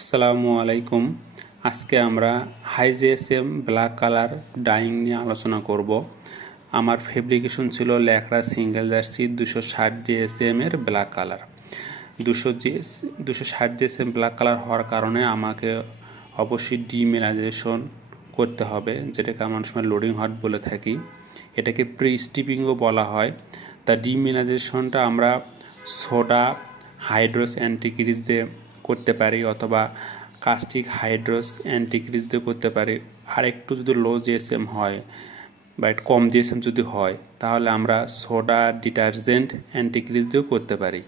আসসালামু আলাইকুম। আজকে আমরা high GSM black colour dyeing নিয়ে আলোচনা করব। আমার ফেব্রিকেশন ছিল ল্যাকড়া সিঙ্গেল জার্সি 260 জিএসএম এর black colour. 260 GSM black colour হওয়ার কারণে আমাকে অবশ্যই ডিমিনারাইজেশন করতে হবে, যেটাকে আমরা সময় লোডিং হট বলে থাকি। এটাকে প্রি স্টিপিংও বলা হয়। তা ডিমিনারাইজেশনটা আমরা সোডা হাইড্রোস অ্যান্টিক্রিজ দিয়ে করতে পারি, অথবা কাস্টিক হাইড্রোস অ্যান্টিক্রিজ দিয়ে করতে পারি। আর একটু যদি লো জিএসএম হয় বা একটু কম জিএসএম যদি হয়, তাহলে আমরা সোডা ডিটারজেন্ট অ্যান্টিক্রিজ দিয়েও করতে পারি।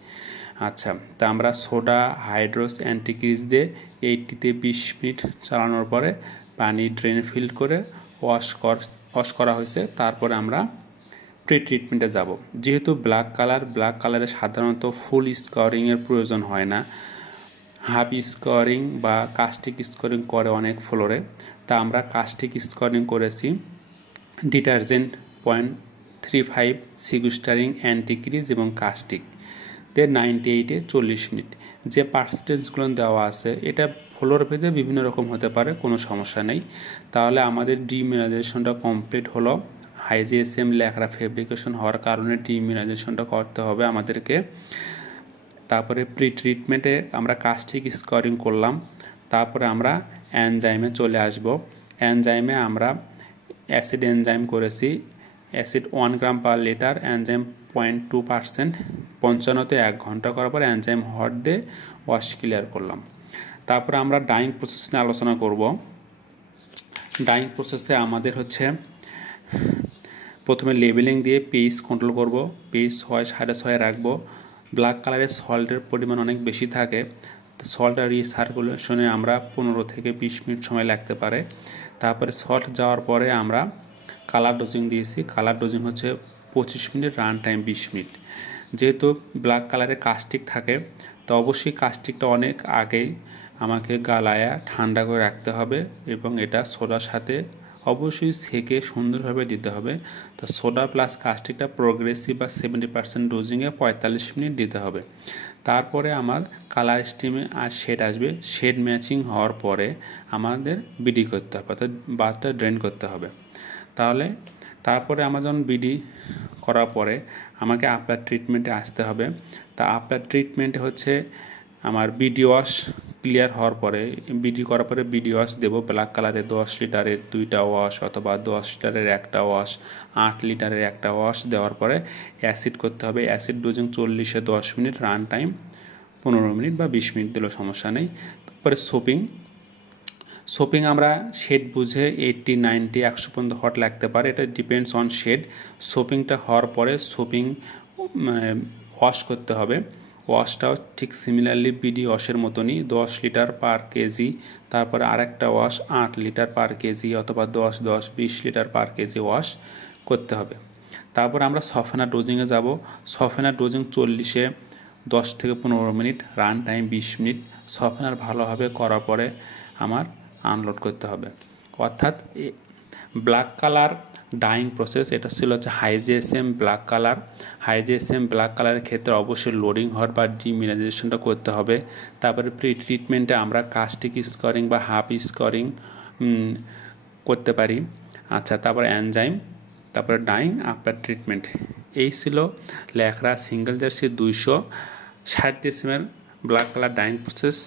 আচ্ছা, তা আমরা সোডা হাইড্রোস অ্যান্টিক্রিজ দিয়ে 80 থেকে 20 মিনিট চালানোর পরে পানি ড্রেন ফিল্ড করে ওয়াশ করা হয়েছে। তারপরে আমরা প্রি ট্রিটমেন্টে যাব। যেহেতু ব্ল্যাক কালারে সাধারণত ফুল স্কোরিংয়ের প্রয়োজন হয় না, হাফ স্কোরিং বা কাস্টিক স্কোরিং করে অনেক ফ্লোরে। তা আমরা কাস্টিক স্কোরিং করেছি ডিটারজেন্ট 0.35 সিগুস্টারিং অ্যান্টিক্রিজ এবং কাস্টিক দিয়ে 98-এ 40 মিনিট। যে পার্সেন্টেজগুলো দেওয়া আছে এটা ফ্লোর ভেদে বিভিন্ন রকম হতে পারে, কোনো সমস্যা নেই। তাহলে আমাদের ডিমিনারাইজেশনটা কমপ্লিট হলো। হাই জিএসএম ল্যাকড়া ফেব্রিকেশন হওয়ার কারণে ডিমিনারাইজেশনটা করতে হবে আমাদেরকে। তারপরে প্রি ট্রিটমেন্টে আমরা কাস্টিক স্কোরিং করলাম। তারপরে আমরা এনজাইমে চলে আসব। এনজাইমে আমরা অ্যাসিড এনজাইম করেছি। অ্যাসিড 1 গ্রাম পার লিটার, এনজাইম 0.2%, 55-তে 1 ঘন্টা করার পর এনজাইম হট দিয়ে ওয়াশ ক্লিয়ার করলাম। তারপরে আমরা ডাইং প্রসেস নিয়ে আলোচনা করব। ডাইং প্রসেসে আমাদের হচ্ছে প্রথমে লেবেলিং দিয়ে পিএইচ কন্ট্রোল করব। পিএইচ 6.5 রাখবো। ব্ল্যাক কালারের সল্টের পরিমাণ অনেক বেশি থাকে, তো সল্টের রিসার্কুলেশনে আমরা 15 থেকে 20 মিনিট সময় লাগতে পারে। তারপরে সল্ট যাওয়ার পরে আমরা কালার ডোজিং দিয়েছি। কালার ডোজিং হচ্ছে 25 মিনিট, রান টাইম 20 মিনিট। যেহেতু ব্ল্যাক কালারে কাস্টিক থাকে, তো অবশ্যই কাস্টিকটা অনেক আগেই আমাকে গালায়া ঠান্ডা করে রাখতে হবে এবং এটা সোডার সাথে অবশ্যই সেকে সুন্দরভাবে দিতে হবে। তো সোডা প্লাস কাস্টিকটা প্রোগ্রেসিভ বা 70% ডোজিংয়ে 45 মিনিট দিতে হবে। তারপরে আমার কালার স্টিমে আর শেড আসবে। শেড ম্যাচিং হওয়ার পরে আমাদের বিডি করতে হবে, অর্থাৎ বাথটা ড্রেন করতে হবে। তারপরে আমার যখন বিডি করার পরে আমাকে আফটার ট্রিটমেন্টে আসতে হবে। তা আফটার ট্রিটমেন্টে হচ্ছে আমার বিডি ওয়াশ ক্লিয়ার হওয়ার পরে, বিডি করার পরে বিডি ওয়াশ দেবো। ব্ল্যাক কালারে 10 লিটারের 2টা ওয়াশ, অথবা 10 লিটারের 1টা ওয়াশ, 8 লিটারের 1টা ওয়াশ দেওয়ার পরে অ্যাসিড করতে হবে। অ্যাসিড ডোজিং 40-এ 10 মিনিট, রান টাইম 15 মিনিট বা 20 মিনিট দিলেও সমস্যা নেই। তারপরে সোপিং আমরা শেড বুঝে 80, 90, 100 পর্যন্ত হট লাগতে পারে, এটা ডিপেন্ডস অন শেড। সোপিংটা হওয়ার পরে ওয়াশ করতে হবে। ওয়াশটাও ঠিক সিমিলারলি বিডি ওয়াশের মতনই 10 লিটার পার কেজি। তারপরে আরেকটা ওয়াশ 8 লিটার পার কেজি, অথবা 10-10, 20 লিটার পার কেজি ওয়াশ করতে হবে। তারপর আমরা সফেনার ডোজিংয়ে যাব। সফেনার ডোজিং 40-এ 10 থেকে 15 মিনিট, রান টাইম 20 মিনিট। সফেনার ভালোভাবে করার পরে আমার আনলোড করতে হবে। অর্থাৎ ব্ল্যাক কালার ডাইং প্রসেস এটা ছিল হচ্ছে high GSM black colour. High GSM black কালারের ক্ষেত্রে অবশ্যই লোডিং হট বা ডিমিনারাইজেশনটা করতে হবে। তারপরে প্রি ট্রিটমেন্টে আমরা কাস্টিক স্কোরিং বা হাফ স্কোরিং করতে পারি। আচ্ছা, তারপরে এনজাইম, তারপরে ডাইং, আফটার ট্রিটমেন্ট। এই ছিল ল্যাকড়া সিঙ্গেল জার্সি 260 জিএসএমের ব্ল্যাক কালার ডাইং প্রসেস।